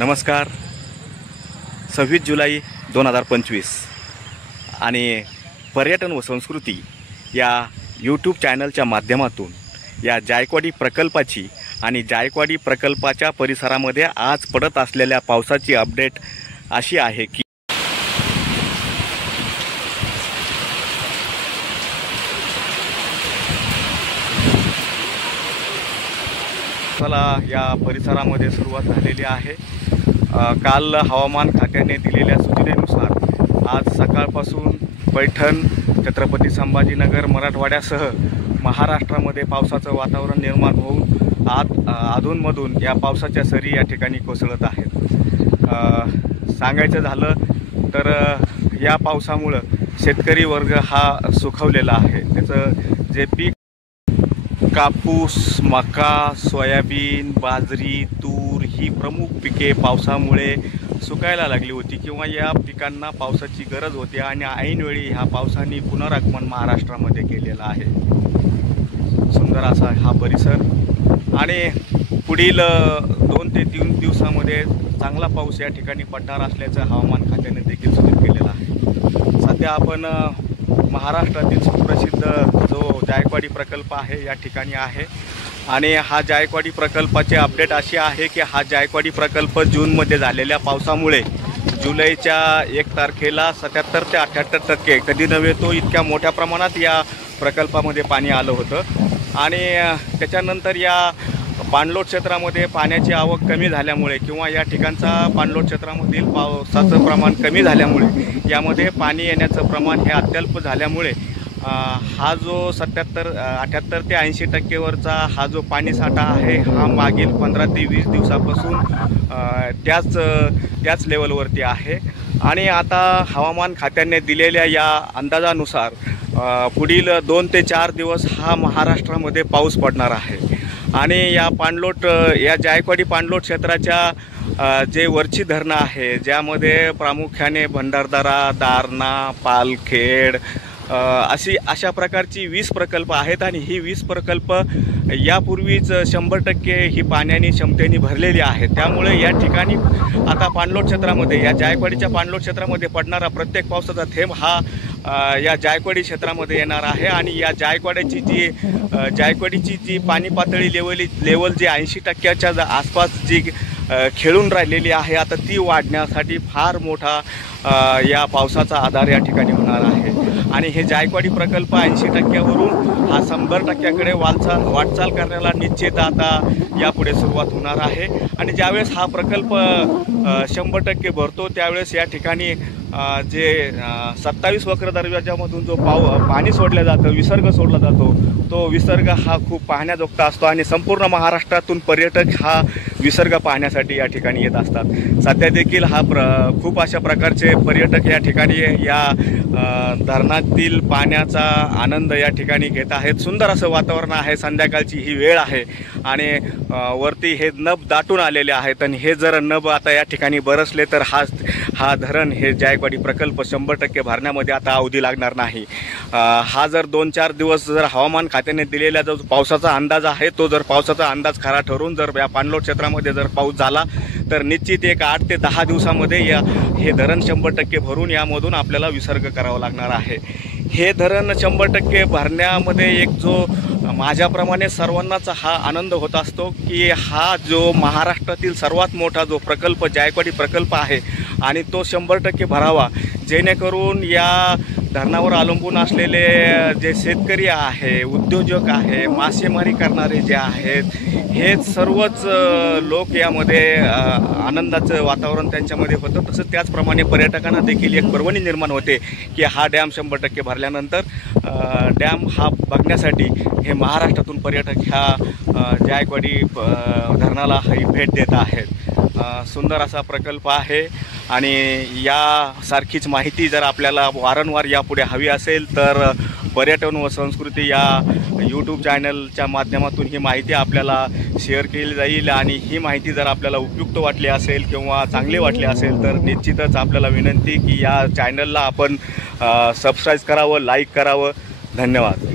नमस्कार. 26 जुलै 2025 आणि पर्यटन व संस्कृती या यूट्यूब चॅनलच्या माध्यमातून या जायकवाडी प्रकल्पाची आणि जायकवाडी प्रकल्पाच्या परिसरामध्ये आज पडत असलेल्या पावसाची अपडेट अशी आहे की या परिसरामध्ये सुरुवात झालेली आहे. काल हवामान खात्याने दिलेल्या सूचनेनुसार आज सकाळपासून पैठण, छत्रपती संभाजीनगर, मराठवाड्यासह महाराष्ट्रामध्ये पावसाचं वातावरण निर्माण होऊन अधूनमधून या पावसाच्या सरी या ठिकाणी कोसळत आहेत. सांगायचं झालं तर या पावसामुळं शेतकरी वर्ग हा सुखावलेला आहे. त्याचं जे पीक कापूस, मका, सोयाबीन, बाजरी, तूर ही प्रमुख पिके पावसामुळे सुकायला लागली होती किंवा या पिकांना पावसाची गरज होती आणि ऐनवेळी ह्या पावसाने पुनरागमन महाराष्ट्रामध्ये केलेलं आहे. सुंदर असा हा परिसर आणि पुढील 2 ते 3 दिवसामध्ये चांगला पाऊस या ठिकाणी पडणार असल्याचं हवामान खात्याने देखील सूचित केलेलं आहे. सध्या आपण महाराष्ट्रातील सुप्रसिद्ध जो जायकवाडी प्रकल्प आहे या ठिकाणी आहे आणि हा जायकवाडी प्रकल्पाची अपडेट अशी आहे की हा जायकवाडी प्रकल्प जूनमध्ये झालेल्या पावसामुळे जुलैच्या 1 तारखेला 77 ते 78% कधी नव्हे तो इतक्या मोठ्या प्रमाणात या प्रकल्पामध्ये पाणी आलं होतं आणि त्याच्यानंतर या पाणलोट क्षेत्रामध्ये पाण्याची आवक कमी झाल्यामुळे किंवा या ठिकाणचा पाणलोट क्षेत्रामधील पावसाचं प्रमाण कमी झाल्यामुळे यामध्ये पाणी येण्याचं प्रमाण हे अत्यल्प झाल्यामुळे हा जो 78 ते 80% हा जो पाणीसाठा आहे हा मागील 15 ते 20 दिवसापासून त्याच लेवलवरती आहे आणि आता हवामान खात्याने दिलेल्या या अंदाजानुसार पुढील 2 ते 4 दिवस हा महाराष्ट्रामध्ये पाऊस पडणार आहे आणि या जायकवाडी पाणलोट क्षेत्राच्या जे वरची धरणं आहे ज्यामध्ये प्रामुख्याने भंडारदरा, दारणा, पालखेड अशा प्रकारची 20 प्रकल्प आहेत आणि ही 20 प्रकल्प यापूर्वीच 100% ही पाण्याने क्षमतेने भरलेली आहेत. त्यामुळे या ठिकाणी आता पाणलोट क्षेत्रामध्ये या जायकवाडीच्या पाणलोट क्षेत्रामध्ये पडणारा प्रत्येक पावसाचा थेंब हा या जायकवाडी क्षेत्रामध्ये येणार आहे आणि या जायकवाडीची जी पाणी पातळी लेवल जी 80%च्या आसपास जी खेळून राहिलेली आहे आता ती वाढण्यासाठी फार मोठा या पावसाचा आधार या ठिकाणी होणार आहे आणि हे जायकवाडी प्रकल्प 80%वरून हा 100%कडे वाटचाल करण्याला निश्चित आता यापुढे सुरुवात होणार आहे आणि ज्यावेळेस हा प्रकल्प 100% भरतो त्यावेळेस या ठिकाणी जे 27 वक्र दरवाजामधून जो पाणी सोडलं जातं, विसर्ग सोडला जातो, तो विसर्ग हा खूप पाहण्याजोगता असतो आणि संपूर्ण महाराष्ट्रातून पर्यटक हा विसर्ग पाहण्यासाठी या ठिकाणी येत असतात. सध्या देखील खूप अशा प्रकारचे पर्यटक या ठिकाणी या धरणातील पाण्याचा आनंद या ठिकाणी घेत आहेत. सुंदर असं वातावरण आहे. संध्याकाळची ही वेळ आहे आणि वरती हे नभ दाटून आलेले आहेत आणि हे जर नभ आता या ठिकाणी बरसले तर हा धरण हे जायकवाडी प्रकल्प 100% भरण्यामध्ये आता अवधी लागणार नाही. हा जर 2-4 दिवस जर हवामान खात्याने दिलेला जो पावसाचा अंदाज आहे तो जर पावसाचा अंदाज खरा ठरून जर या पाणलोट क्षेत्रामध्ये जर पाऊस झाला तर निश्चित एक 8 ते 10 दिवसामध्ये हे धरण 100% भरून यामधून आपल्याला विसर्ग करावा लागणार आहे. हे धरण 100% भरण्यामध्ये एक जो माझ्याप्रमाणे सर्वांनाच हा आनंद होत असतो की हा जो महाराष्ट्रातील सर्वात मोठा जो प्रकल्प जायकवाडी प्रकल्प आहे आणि तो 100% भरावा जेणेकरून या धरणावर अवलंबून असलेले जे शेतकरी आहे, उद्योजक आहे, मासेमारी करणारे जे आहेत हे सर्वच लोक यामध्ये आनंदाचं वातावरण त्यांच्यामध्ये होतं. तसंच त्याचप्रमाणे पर्यटकांना देखील एक पर्वणी निर्माण होते की हा डॅम 100% भरल्यानंतर डॅम हा बघण्यासाठी हे महाराष्ट्रातून पर्यटक ह्या जायकवाडी धरणाला ही भेट देत आहेत. सुंदर असा प्रकल्प आहे आणि यासारखीच माहिती जर आपल्याला वारंवार यापुढे हवी असेल तर पर्यटन व संस्कृती या यूट्यूब चॅनलच्या माध्यमातून ही माहिती आपल्याला शेअर केली जाईल आणि ही माहिती जर आपल्याला उपयुक्त वाटली असेल किंवा चांगली वाटली असेल तर निश्चितच आपल्याला विनंती की या चॅनलला आपण सबस्क्राईब करावं, लाईक करावं. धन्यवाद.